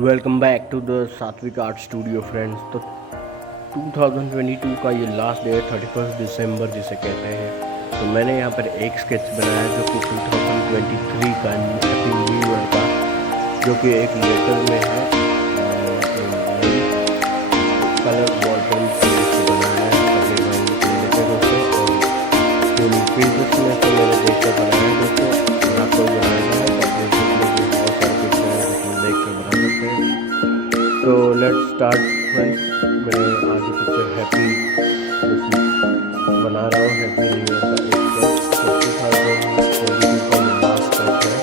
Welcome back to the सात्विक art studio friends. तो 2022 का ये लास्ट डे है, 31 दिसंबर जिसे कहते हैं। तो मैंने यहाँ पर एक स्केच बनाया जो कि 2023 का हैप्पी न्यू ईयर का, जो कि एक लेटर में है। कलर बॉल पेन से बनाया है अपने ड्राइंग के लेटरों से, और जो प्रिंटर्स में से मैंने देख कर बनाया है दोस्तों। अगर आपको बनाना है तो अपने में बहुत सारे पिक्चर हैं जिसमें देख कर बना सकते हैं। तो लेट्स स्टार्ट फ्रेंड्स। मैं आज ये पिक्चर हैप्पी बना रहा हूँ, हैप्पी न्यू ईयर का एक स्केच। 2022 का ये लास्ट स्केच है,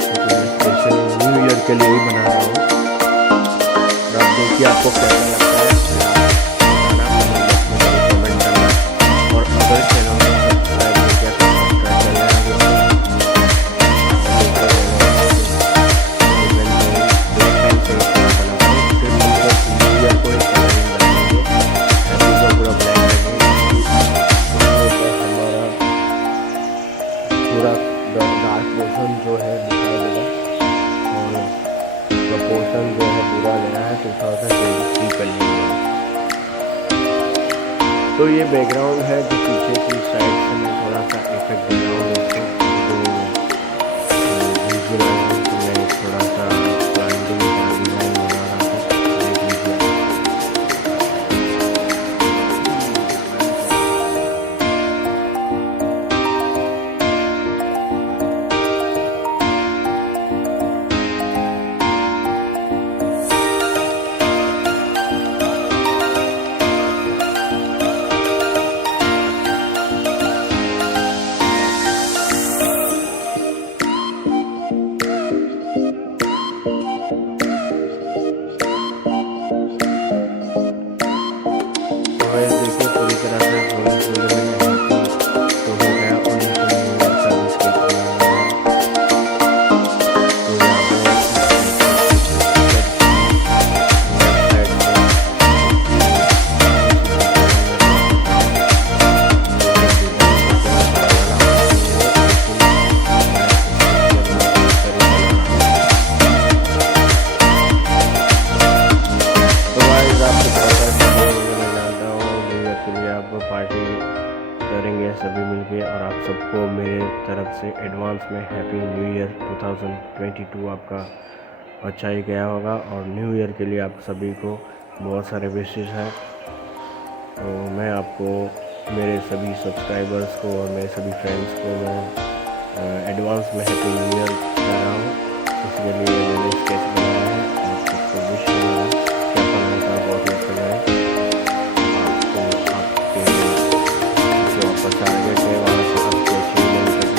क्योंकि मैं स्पेशली न्यू ईयर के लिए ही बना रहा हूँ। और आप देखिए आपको कैसा लगता है, बताना कमेंट करना, और अगर चैनल को सब्सक्राइब नहीं किया तो सब्सक्राइब कर लेना। पूरा डार्क पोर्शन जो है दिखाई देगा, और जो पोर्शन जो है पूरा लेना है 2023 का लिए। तो ये बैकग्राउंड है जो पीछे की साइड से मैं थोड़ा सा इफेक्ट दे रहा हूँ दोस्तों। जो मैं थोड़ा सा ब्रांडिंग का डिज़ाइन बना रहा था, देख लीजिए। देखिए पूरी तरह से फूल में तो हो गया, और नीचे न्यू ईयर का भी स्केच बना हुआ है। तो यहाँ पार्टी करेंगे सभी मिलके, और आप सबको मेरे तरफ से एडवांस में हैप्पी न्यू ईयर 2022 आपका अच्छा ही गया होगा। और न्यू ईयर के लिए आप सभी को बहुत सारे विशेष हैं। तो मैं आपको, मेरे सभी सब्सक्राइबर्स को और मेरे सभी फ्रेंड्स को मैं एडवांस में हैप्पी न्यू ईयर कर रहा हूँ। इसके लिए मैंने स्केच बनाया है। आप सबको विश क्या करना था, बहुत अच्छा जाए। टारगेट है वहाँ से आपको अचीवमेंट तक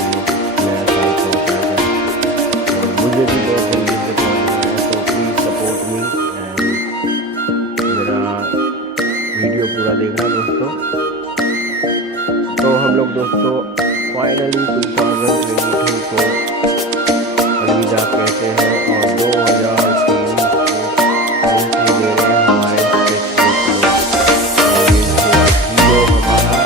नया साल पहुँचाएगा, और मुझे भी बहुत जल्दी से पहुँचना है। तो प्लीज़ सपोर्ट मी एंड मेरा वीडियो पूरा देखना दोस्तों। तो हम लोग दोस्तों फाइनली 2022 को अलविदा कहते हैं, और 2023 को एंट्री दे रहे हैं हमारे स्केच ग्रुप में। और ये हीरो हमारा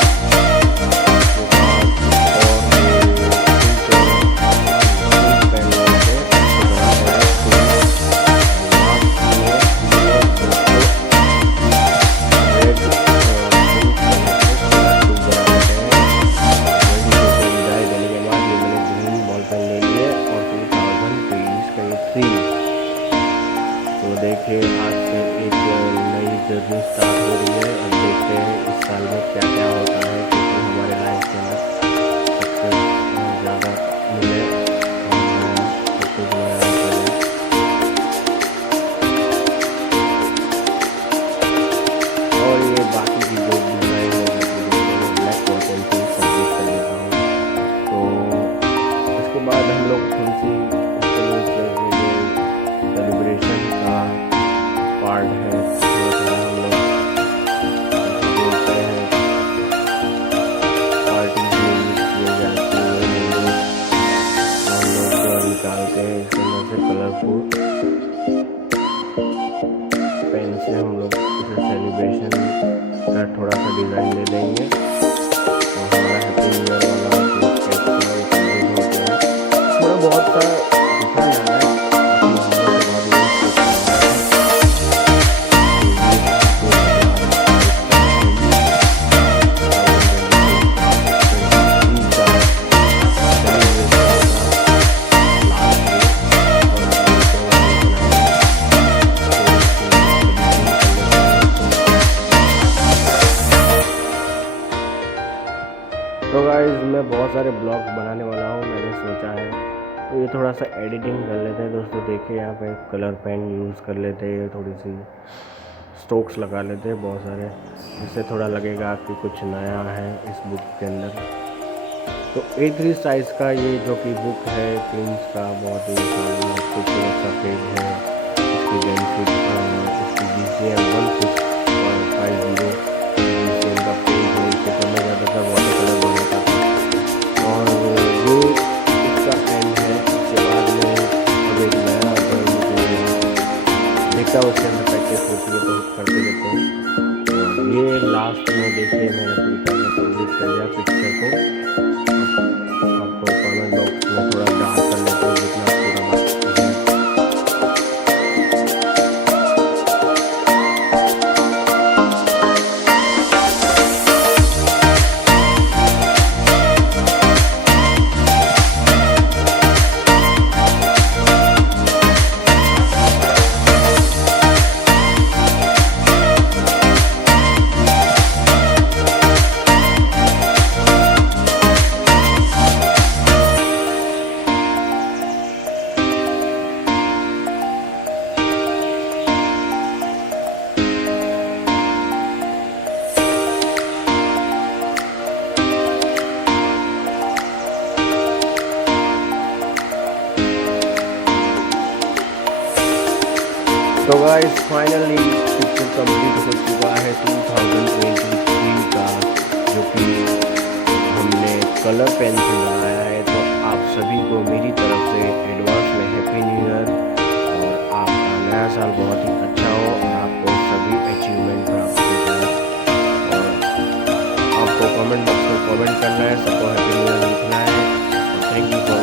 तो देखिए आज से एक नई जर्नी स्टार्ट हो रही है। अब देखते हैं इस साल में क्या क्या होता है, क्योंकि हमारे लाइफ के अंदर सक्सेस ज़्यादा मिले और सब कुछ नया चले। और ये बाकी की जो डिज़ाइन है ब्लैक बॉटल से कंप्लीट कर लेता हूँ। तो उसके बाद हम लोग थोड़ी सी सेलिब्रेशन का पार्ट है, हम लोग बोलते हैं पार्टी किए जाते हैं, हम लोग निकालते हैं इस अंदर से कलरफुल पेन से। हम लोग इसे सेलिब्रेशन का थोड़ा सा डिज़ाइन दे देंगे, तो हमारा हैप्पी न्यू ईयर वाला जो स्केच कंप्लीट हो गया है। थोड़ा बहुत सा डिफरेंट आ रहा है। मैं बहुत सारे ब्लॉग्स बनाने वाला हूँ, मैंने सोचा है। तो ये थोड़ा सा एडिटिंग कर लेते हैं दोस्तों। देखिए यहाँ पे कलर पेन यूज़ कर लेते हैं, थोड़ी सी स्ट्रोक्स लगा लेते हैं बहुत सारे, जिससे थोड़ा लगेगा कि कुछ नया है इस बुक के अंदर। तो A3 साइज़ का ये जो कि बुक है प्रिंस का, बहुत ही खूबसूरत सा पेज है। इसकी बेनिफिट इसकी GCM 1650 GCM का पेज है। इससे पढ़ने जाता था, वाटर कलर बनाता था, और ये इसका एंड है। इसके बाद में अब एक नया देखता है उसके अंदर प्रैक्टिस होती है तो करते रहते हैं। और ये लास्ट में देखिए मैंने पूरी तरह से कंप्लीट कर दिया पिक्चर को। आपको कमेंट बॉक्स में थोड़ा डार्क कर लेते हैं जितना पूरा बात। तो गाइस फाइनली पिक्चर कंप्लीट हो चुका है 2023 का, जो कि हमने कलर पेन से बनाया है। तो आप सभी को मेरी तरफ से एडवांस में हैप्पी न्यू ईयर, और आपका नया साल बहुत ही अच्छा हो और आपको सभी अचीवमेंट प्राप्त हो जाए। और आपको कमेंट बॉक्स में कमेंट करना है, सबको हैप्पी न्यू ईयर लिखना है। Thank you.